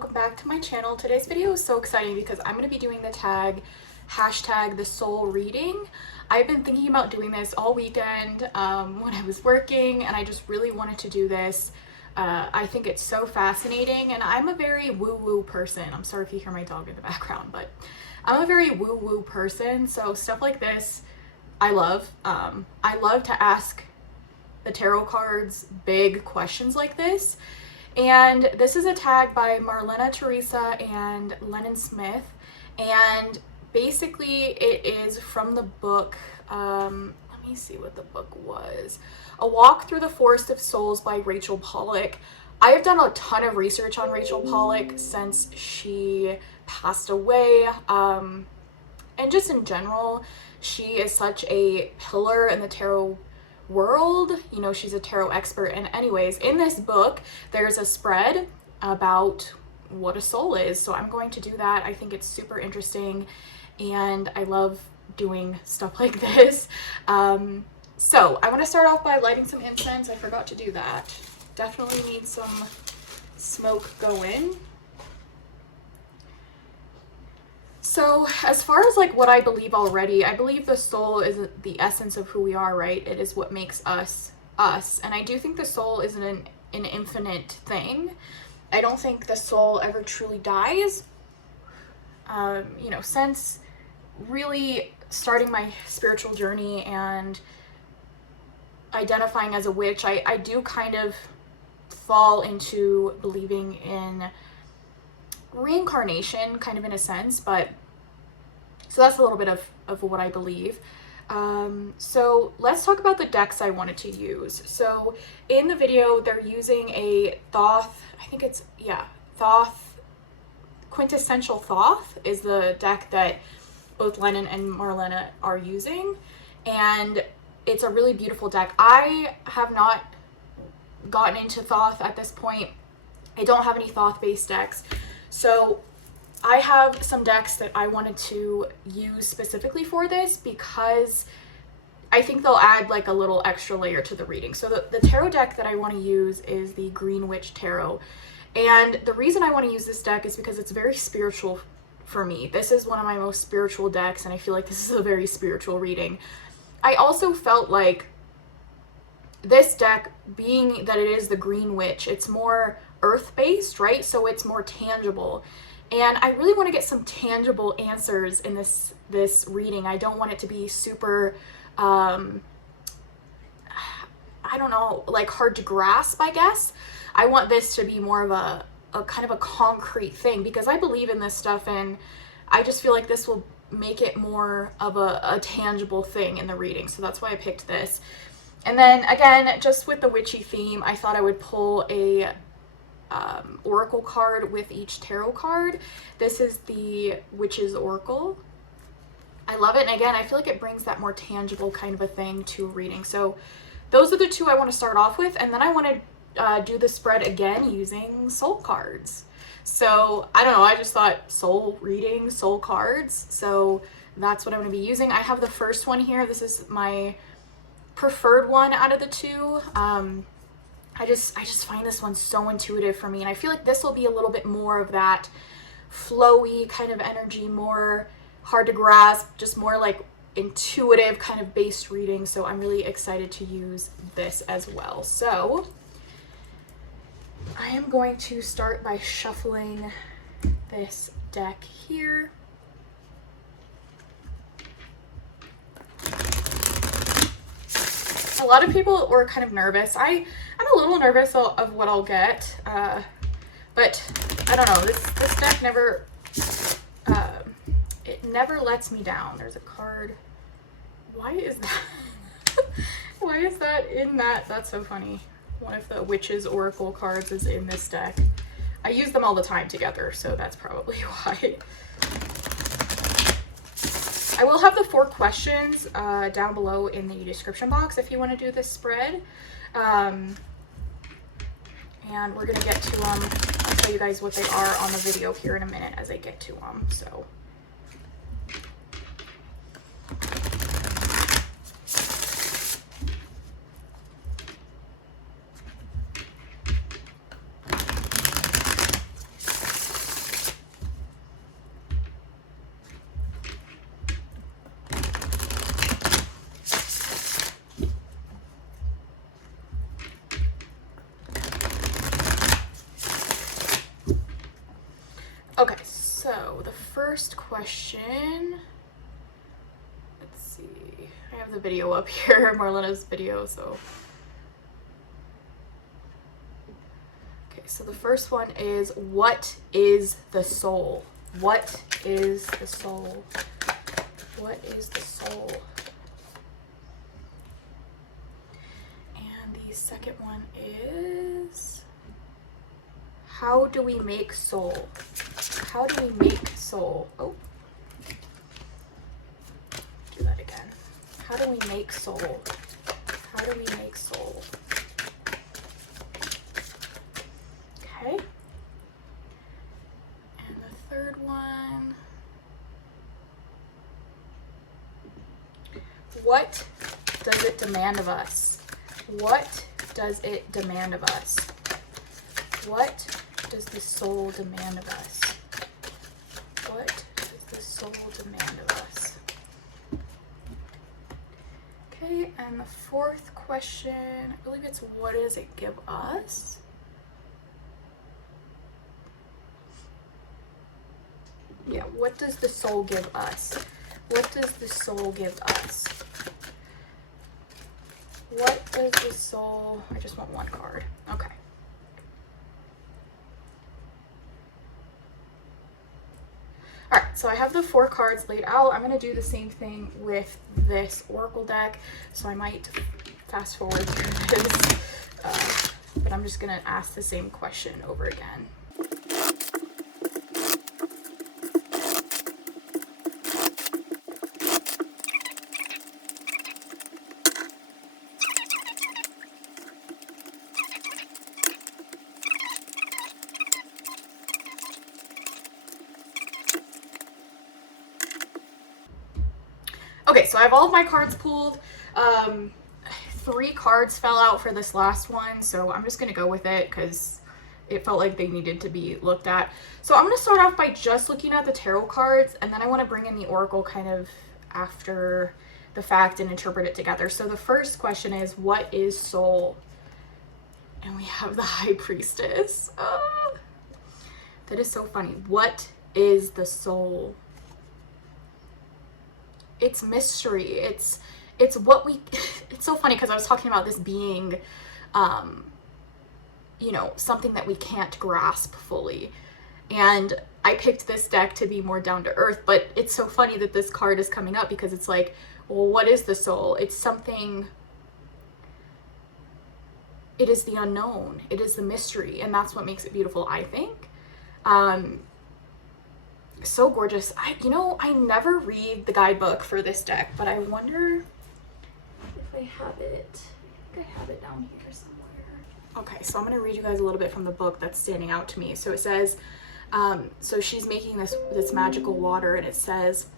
welcome back to my channel. Today's video is so exciting because I'm going to be doing the tag hashtag the soul reading. I've been thinking about doing this all weekend when I was working, and I just really wanted to do this. I think it's so fascinating, and I'm a very woo-woo person. I'm sorry if you hear my dog in the background, but I'm a very woo-woo person, so stuff like this I love. I love to ask the tarot cards big questions like this. And this is a tag by Marlene Teresa and Lennan Smith, and basically it is from the book, let me see what the book was, A Walk Through the Forest of Souls by Rachel Pollack. I have done a ton of research on Rachel Pollack since she passed away, and just in general, she is such a pillar in the tarot world. You know, she's a tarot expert. And anyways, in this book there's a spread about what a soul is, so I'm going to do that. I think it's super interesting and I love doing stuff like this. So I want to start off by lighting some incense. I forgot to do that. Definitely need some smoke going. So as far as like what I believe already, I believe the soul is the essence of who we are, right? It is what makes us us. And I do think the soul is an infinite thing. I don't think the soul ever truly dies. You know, since really starting my spiritual journey and identifying as a witch, I do kind of fall into believing in reincarnation, kind of in a sense, but so that's a little bit of what I believe. So let's talk about the decks I wanted to use. So in the video they're using a Thoth, I think it's, yeah, Thoth, Quintessential Thoth is the deck that both Lennan and Marlene are using, and it's a really beautiful deck. I have not gotten into Thoth at this point. I don't have any Thoth based decks. So I have some decks that I wanted to use specifically for this because I think they'll add like a little extra layer to the reading. So the tarot deck that I want to use is the Green Witch Tarot. And the reason I want to use this deck is because it's very spiritual for me. This is one of my most spiritual decks, and I feel like this is a very spiritual reading. I also felt like this deck, being that it is the Green Witch, it's more earth-based, right? So it's more tangible, and I really want to get some tangible answers in this reading. I don't want it to be super I don't know, like hard to grasp, I guess. I want this to be more of a kind of a concrete thing because I believe in this stuff, and I just feel like this will make it more of a tangible thing in the reading. So that's why I picked this. And then again, just with the witchy theme, I thought I would pull a oracle card with each tarot card. This is the Witch's Oracle. I love it, and again, I feel like it brings that more tangible kind of a thing to a reading. So those are the two I want to start off with, and then I want to do the spread again using soul cards. So I don't know, I just thought soul reading, soul cards, so that's what I'm going to be using. I have the first one here. This is my preferred one out of the two. I just find this one so intuitive for me, and I feel like this will be a little bit more of that flowy kind of energy, more hard to grasp, just more like intuitive kind of based reading. So I'm really excited to use this as well. So I am going to start by shuffling this deck here. A lot of people were kind of nervous. I'm a little nervous of what I'll get, but I don't know. This deck never, it never lets me down. There's a card. Why is that? Why is that in that? That's so funny. One of the Witch's Oracle cards is in this deck. I use them all the time together, so that's probably why. I will have the 4 questions down below in the description box if you want to do this spread. And we're going to get to them. I'll tell you guys what they are on the video here in a minute as I get to them. So first question, let's see, I have the video up here, Marlene's video, so. Okay, so the first one is, what is the soul? What is the soul? What is the soul? And the second one is, how do we make soul? How do we make soul? Oh, do that again. How do we make soul? How do we make soul? Okay. And the third one, what does it demand of us? What does it demand of us? What does the soul demand of us? What does the soul demand of us? Okay, and the fourth question, I believe it's, what does it give us? Yeah, what does the soul give us? What does the soul give us? What does the soul, I just want one card. Okay. All right, so I have the 4 cards laid out. I'm going to do the same thing with this oracle deck, so I might fast forward through this, but I'm just going to ask the same question over again. Okay, so I have all of my cards pulled. 3 cards fell out for this last one, so I'm just going to go with it because it felt like they needed to be looked at. So I'm going to start off by just looking at the tarot cards, and then I want to bring in the oracle kind of after the fact and interpret it together. So the first question is, what is soul? And we have the High Priestess. That is so funny. What is the soul? It's mystery. It's what we, it's so funny because I was talking about this being, you know, something that we can't grasp fully. And I picked this deck to be more down to earth, but it's so funny that this card is coming up because it's like, well, what is the soul? It's something, it is the unknown. It is the mystery. And that's what makes it beautiful, I think. So gorgeous. I never read the guidebook for this deck, but I wonder if I have it. I think I have it down here somewhere. Okay, so I'm going to read you guys a little bit from the book that's standing out to me. So it says, so she's making this magical water, and it says,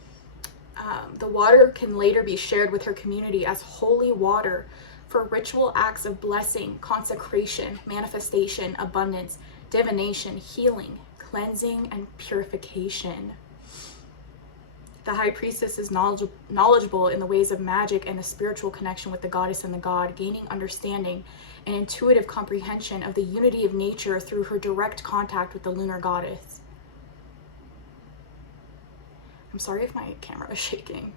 the water can later be shared with her community as holy water for ritual acts of blessing, consecration, manifestation, abundance, divination, healing, cleansing, and purification. The High Priestess is knowledgeable in the ways of magic and the spiritual connection with the goddess and the god, gaining understanding and intuitive comprehension of the unity of nature through her direct contact with the lunar goddess. I'm sorry if my camera is shaking.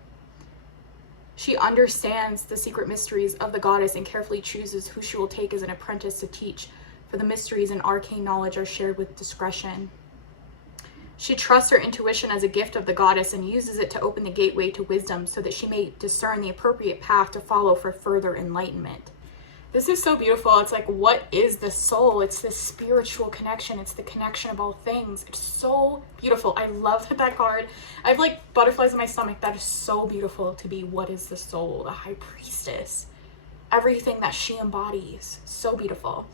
She understands the secret mysteries of the goddess and carefully chooses who she will take as an apprentice to teach, for the mysteries and arcane knowledge are shared with discretion. She trusts her intuition as a gift of the goddess and uses it to open the gateway to wisdom so that she may discern the appropriate path to follow for further enlightenment. This is so beautiful. It's like, what is the soul? It's this spiritual connection. It's the connection of all things. It's so beautiful. I love that card. I have like butterflies in my stomach. That is so beautiful to be, what is the soul? The High Priestess. Everything that she embodies. So beautiful.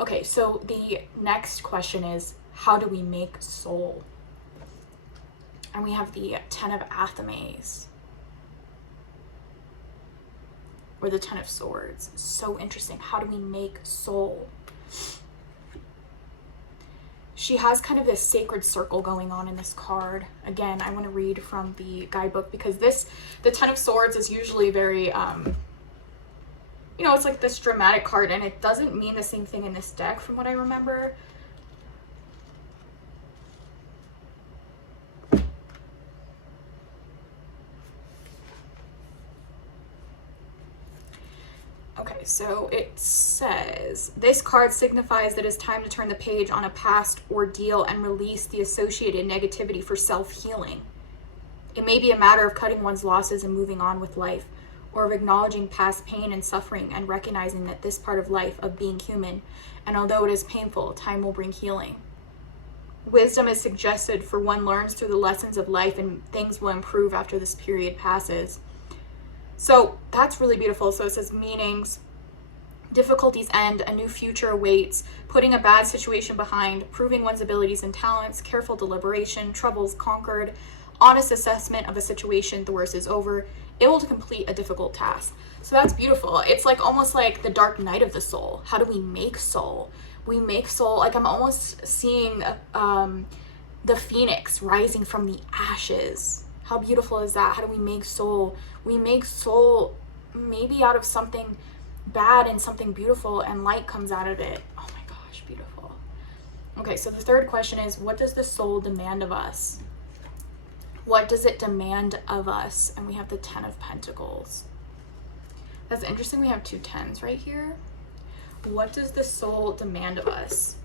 Okay, so the next question is, how do we make soul? And we have the 10 of Athames, or the 10 of Swords. So interesting. How do we make soul? She has kind of this sacred circle going on in this card. Again, I want to read from the guidebook because the 10 of Swords is usually very, it's like this dramatic card, and it doesn't mean the same thing in this deck from what I remember. Okay, so it says, this card signifies that it's time to turn the page on a past ordeal and release the associated negativity for self-healing. It may be a matter of cutting one's losses and moving on with life, or of acknowledging past pain and suffering and recognizing that this part of life, of being human, and although it is painful, time will bring healing. Wisdom is suggested for one learns through the lessons of life, and things will improve after this period passes. So that's really beautiful. So it says meanings, difficulties end, a new future awaits, putting a bad situation behind, proving one's abilities and talents, careful deliberation, troubles conquered, honest assessment of a situation, the worst is over, able to complete a difficult task. So that's beautiful. It's like almost like the dark night of the soul. How do we make soul? We make soul, like I'm almost seeing the phoenix rising from the ashes. How beautiful is that? How do we make soul? We make soul maybe out of something bad and something beautiful, and light comes out of it. Oh my gosh, beautiful. Okay, so the third question is, what does the soul demand of us? What does it demand of us? And we have the 10 of Pentacles. That's interesting. We have two 10s right here. What does the soul demand of us?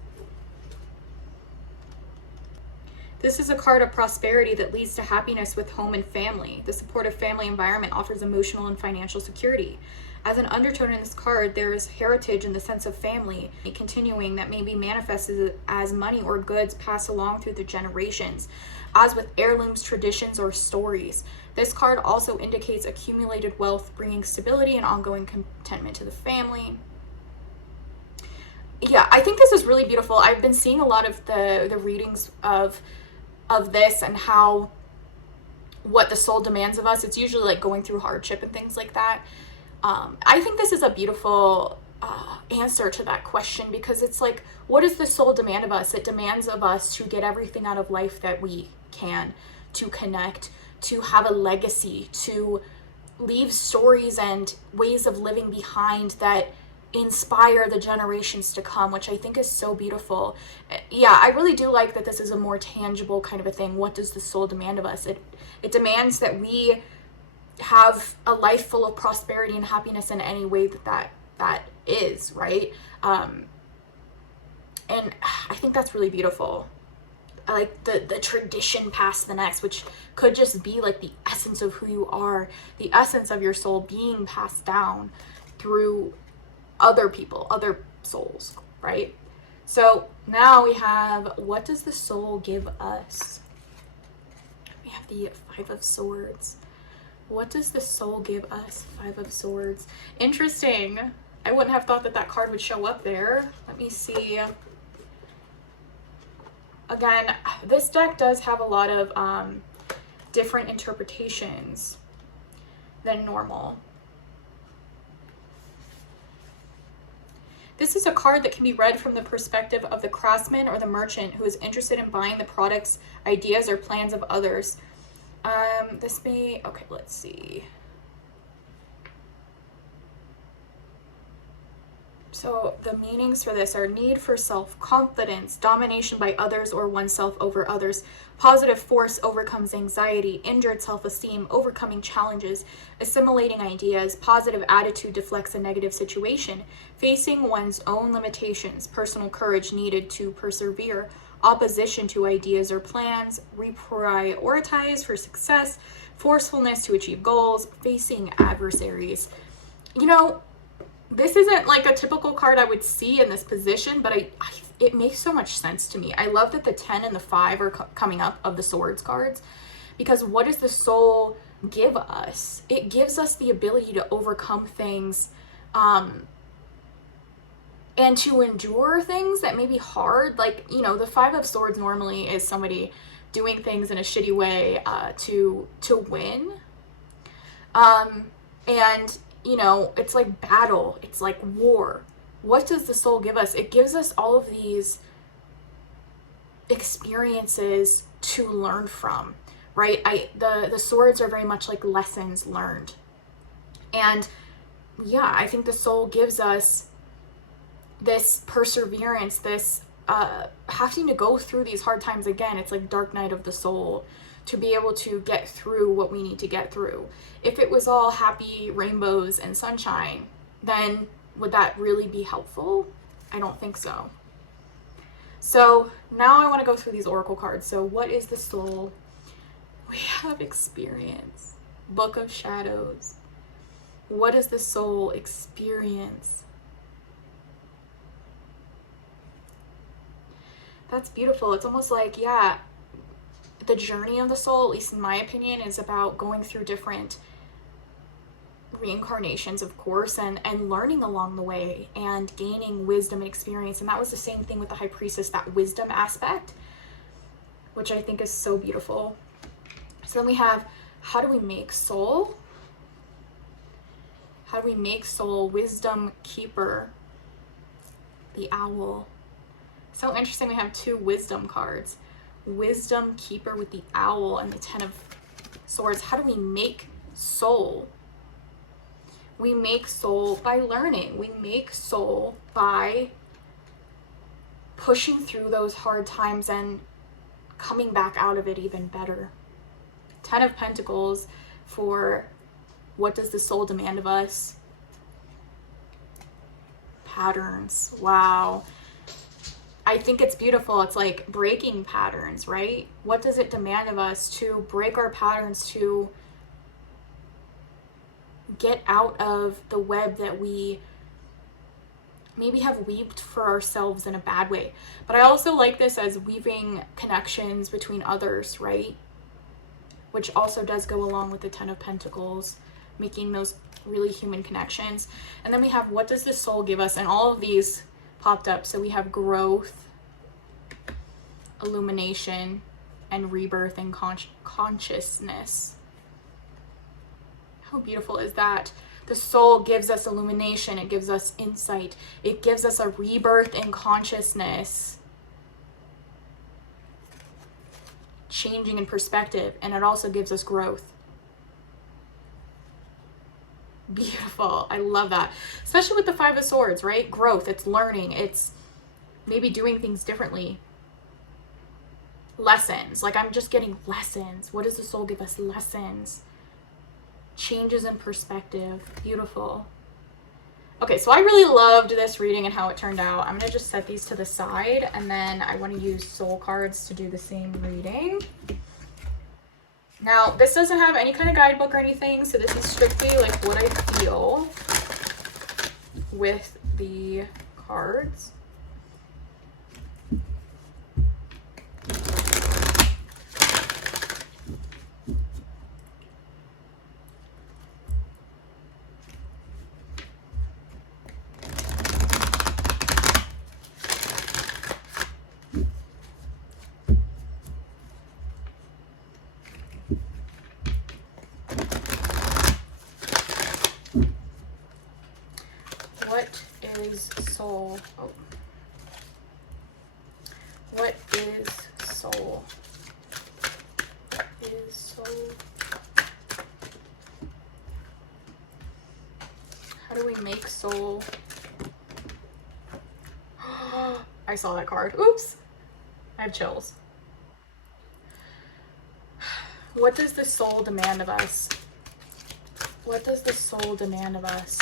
This is a card of prosperity that leads to happiness with home and family. The supportive family environment offers emotional and financial security. As an undertone in this card, there is heritage in the sense of family, continuing that may be manifested as money or goods passed along through the generations, as with heirlooms, traditions, or stories. This card also indicates accumulated wealth, bringing stability and ongoing contentment to the family. Yeah, I think this is really beautiful. I've been seeing a lot of the readings of this and how what the soul demands of us. It's usually like going through hardship and things like that. I think this is a beautiful answer to that question, because it's like, what does the soul demand of us? It demands of us to get everything out of life that we can, to connect, to have a legacy, to leave stories and ways of living behind that inspire the generations to come, which I think is so beautiful. Yeah, I really do like that this is a more tangible kind of a thing. What does the soul demand of us? It demands that we have a life full of prosperity and happiness in any way that is, right? And I think that's really beautiful. I like the tradition past the next, which could just be like the essence of who you are, the essence of your soul being passed down through other people, other souls, right? So now we have, what does the soul give us? We have the 5 of Swords. What does the soul give us? 5 of Swords. Interesting. I wouldn't have thought that that card would show up there. Let me see. Again, this deck does have a lot of different interpretations than normal. This is a card that can be read from the perspective of the craftsman or the merchant who is interested in buying the products, ideas, or plans of others. This may, okay, let's see. So the meanings for this are need for self-confidence, domination by others or oneself over others, positive force overcomes anxiety, injured self-esteem, overcoming challenges, assimilating ideas, positive attitude deflects a negative situation, facing one's own limitations, personal courage needed to persevere, opposition to ideas or plans, reprioritize for success, forcefulness to achieve goals, facing adversaries. You know, this isn't like a typical card I would see in this position, but it makes so much sense to me. I love that the 10 and the 5 are coming up of the Swords cards, because what does the soul give us? It gives us the ability to overcome things and to endure things that may be hard. Like, you know, the 5 of Swords normally is somebody doing things in a shitty way to win. And you know, it's like battle, it's like war. What does the soul give us? It gives us all of these experiences to learn from, right? The swords are very much like lessons learned. And yeah, I think the soul gives us this perseverance, this having to go through these hard times again. It's like dark night of the soul, to be able to get through what we need to get through. If it was all happy rainbows and sunshine, then would that really be helpful? I don't think so. So now I want to go through these oracle cards. So what is the soul? We have experience. Book of Shadows. What does the soul experience? That's beautiful. It's almost like, yeah, the journey of the soul, at least in my opinion, is about going through different reincarnations, of course, and learning along the way and gaining wisdom and experience. And that was the same thing with the High Priestess, that wisdom aspect, which I think is so beautiful. So then we have, how do we make soul? How do we make soul? Wisdom Keeper, the owl. So interesting, we have two wisdom cards. Wisdom Keeper with the owl and the Ten of Swords. How do we make soul? We make soul by learning. We make soul by pushing through those hard times and coming back out of it even better. Ten of Pentacles for what does the soul demand of us? Patterns. Wow. I think it's beautiful. It's like breaking patterns, right? What does it demand of us to break our patterns, to get out of the web that we maybe have weaved for ourselves in a bad way? But I also like this as weaving connections between others, right? Which also does go along with the Ten of Pentacles, making those really human connections. And then we have, what does the soul give us? And all of these popped up. So we have growth, illumination, and rebirth and consciousness. How beautiful is that? The soul gives us illumination. It gives us insight. It gives us a rebirth in consciousness, changing in perspective, and it also gives us growth. Beautiful. I love that. Especially with the Five of Swords, right? Growth. It's learning. It's maybe doing things differently. Lessons. Like, I'm just getting lessons. What does the soul give us? Lessons. Changes in perspective. Beautiful. Okay, so I really loved this reading and how it turned out. I'm going to just set these to the side, and then I want to use soul cards to do the same reading. Now, this doesn't have any kind of guidebook or anything, so this is strictly like what I feel with the cards. Soul. Oh. What is soul? What is soul? How do we make soul? I saw that card. Oops. I have chills. What does the soul demand of us? What does the soul demand of us?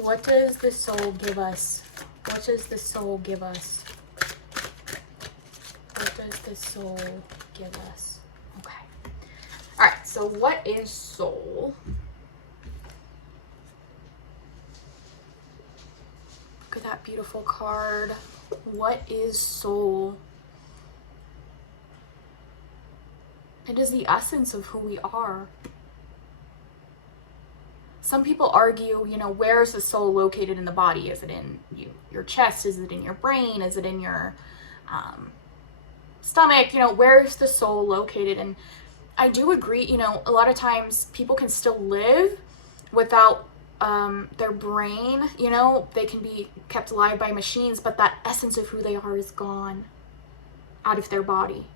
What does the soul give us? What does the soul give us? What does the soul give us? Okay. All right, so what is soul? Look at that beautiful card. What is soul? It is the essence of who we are. Some people argue, you know, where is the soul located in the body? Is it in your chest? Is it in your brain? Is it in your stomach? You know, where is the soul located? And I do agree, you know, a lot of times people can still live without their brain, you know, they can be kept alive by machines, but that essence of who they are is gone out of their body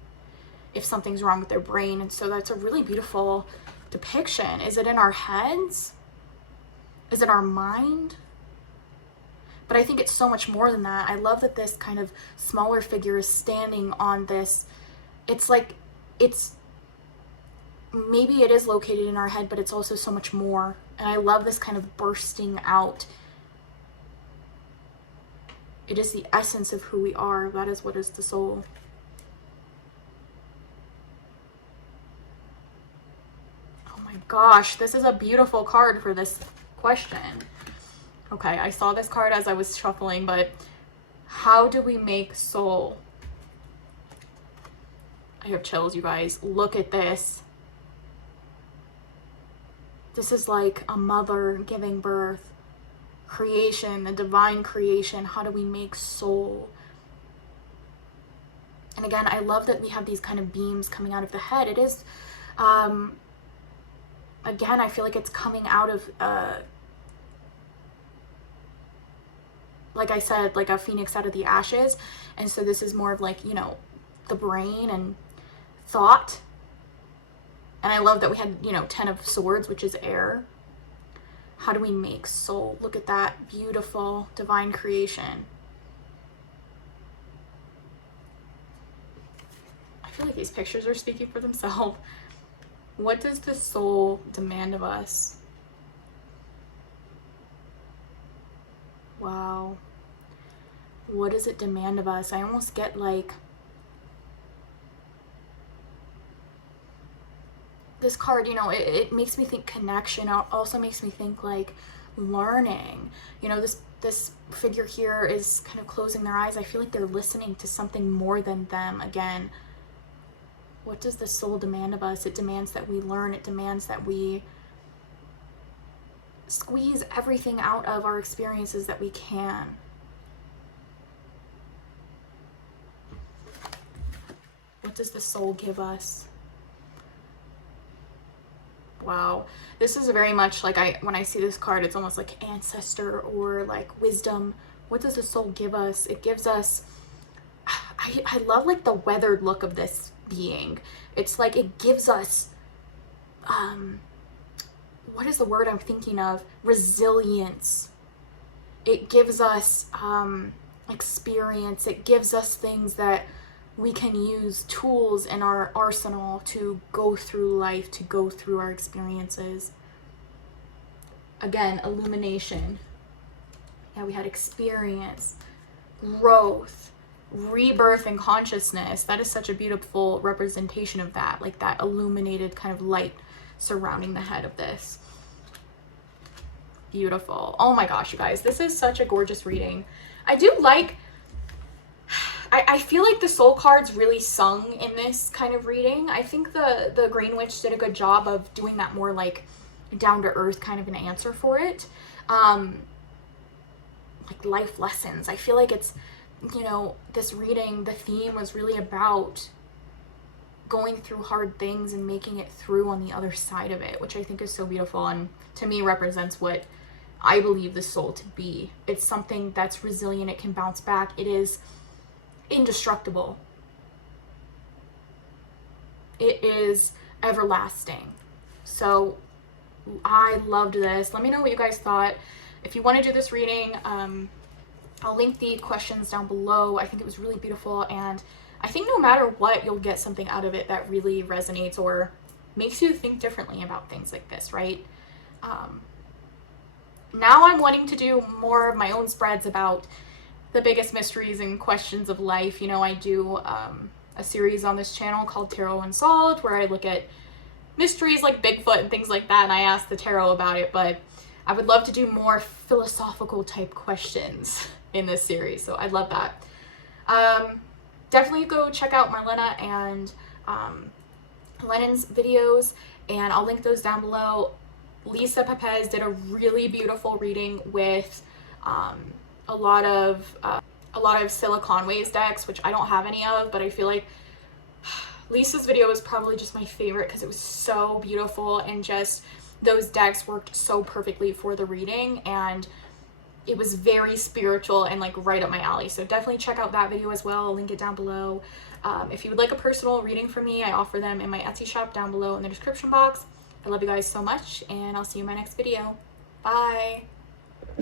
if something's wrong with their brain. And so that's a really beautiful depiction. Is it in our heads? Is it our mind? But I think it's so much more than that. I love that this kind of smaller figure is standing on this. It's like, it's maybe it is located in our head, but it's also so much more. And I love this kind of bursting out. It is the essence of who we are. That is what is the soul. Oh my gosh, this is a beautiful card for this question. Okay, I saw this card as I was shuffling, but how do we make soul? I have chills, you guys. Look at this. This is like a mother giving birth. Creation, the divine creation. How do we make soul? And again, I love that we have these kind of beams coming out of the head. It is, again, I feel like it's coming out of, like I said, like a phoenix out of the ashes. And so this is more of like, you know, the brain and thought. And I love that we had, you know, 10 of swords, which is air. How do we make soul? Look at that beautiful divine creation. I feel like these pictures are speaking for themselves. What does the soul demand of us? Wow. What does it demand of us? I almost get like this card, you know, it makes me think connection. It also makes me think like learning. You know, this figure here is kind of closing their eyes. I feel like they're listening to something more than them. Again, what does the soul demand of us? It demands that we learn. It demands that we squeeze everything out of our experiences that we can. What does the soul give us? Wow, this is very much like when I see this card, it's almost like ancestor or like wisdom. What does the soul give us? It gives us, I love like the weathered look of this being. It's like it gives us, what is the word I'm thinking of? Resilience. It gives us experience. It gives us things that we can use, tools in our arsenal to go through life, to go through our experiences. Again, illumination. Yeah, we had experience, growth, rebirth and consciousness. That is such a beautiful representation of that, like that illuminated kind of light surrounding the head of this. Beautiful. Oh my gosh, you guys, this is such a gorgeous reading. I do like, I feel like the soul cards really sung in this kind of reading. I think the Green Witch did a good job of doing that more like down to earth kind of an answer for it. Like life lessons. I feel like it's, you know, this reading, the theme was really about going through hard things and making it through on the other side of it, which I think is so beautiful and to me represents what I believe the soul to be. It's something that's resilient. It can bounce back. It is indestructible. It is everlasting. So I loved this. Let me know what you guys thought. If you want to do this reading, I'll link the questions down below. I think it was really beautiful, and I think no matter what, you'll get something out of it that really resonates or makes you think differently about things like this, right? Now I'm wanting to do more of my own spreads about the biggest mysteries and questions of life. You know, I do a series on this channel called Tarot Unsolved, where I look at mysteries like Bigfoot and things like that, and I ask the tarot about it, but I would love to do more philosophical type questions in this series, so I'd love that. Definitely go check out Marlene and Lennan's videos, and I'll link those down below. Lisa Pepez did a really beautiful reading with a lot of Silicon Waves decks, which I don't have any of, but I feel like Lisa's video was probably just my favorite because it was so beautiful, and just those decks worked so perfectly for the reading, and it was very spiritual and like right up my alley. So definitely check out that video as well. I'll link it down below. If you would like a personal reading from me, I offer them in my Etsy shop down below in the description box. I love you guys so much, and I'll see you in my next video. Bye.